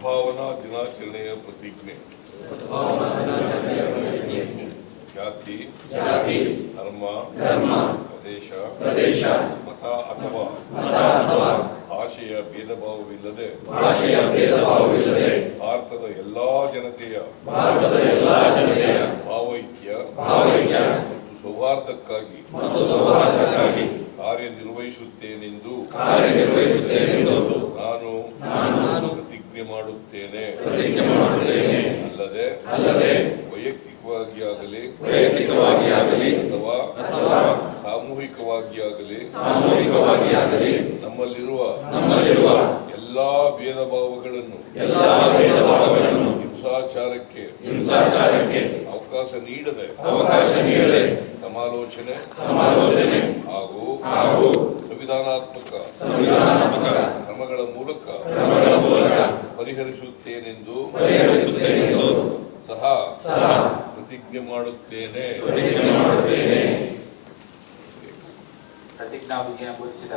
ಸದ್ಭಾವನಾ ದಿನಾಚರಣೆಯ ಪ್ರತಿಜ್ಞೆ. ಜಾತಿ, ಧರ್ಮ, ಪ್ರದೇಶ, ಮತ ಅಥವಾ ಭಾಷೆಯ ಭೇದ ಭಾವವಿಲ್ಲದೆ ಭಾರತದ ಎಲ್ಲಾ ಜನತೆಯ ಭಾವೈಕ್ಯ ಮತ್ತು ಸೌಹಾರ್ದಕ್ಕಾಗಿ ಕಾರ್ಯನಿರ್ವಹಿಸುತ್ತೇನೆಂದು ನಾನು ಪ್ರತಿಜ್ಞೆ ಮಾಡುತ್ತೇನೆ. ಅಲ್ಲದೆ ವೈಯಕ್ತಿಕವಾಗಿ ಆಗಲಿ ಅಥವಾ ಸಾಮೂಹಿಕವಾಗಿ ಆಗಲಿ ನಮ್ಮಲ್ಲಿರುವ ಎಲ್ಲಾ ಭೇದ ಭಾವಗಳನ್ನು ಹಿಂಸಾಚಾರಕ್ಕೆ ಅವಕಾಶ ನೀಡದೆ ಸಮಾಲೋಚನೆ ಹಾಗೂ ಸಂವಿಧಾನಾತ್ಮಕ ಕ್ರಮಗಳ ಮೂಲಕ ಪರಿಹರಿಸುತ್ತೇನೆಂದು ಸಹ ಪ್ರತಿಜ್ಞೆ ಮಾಡುತ್ತೇನೆ. ಪ್ರತಿಜ್ಞಾವಿಧಿಯನ್ನು ಬೋಧಿಸಿದ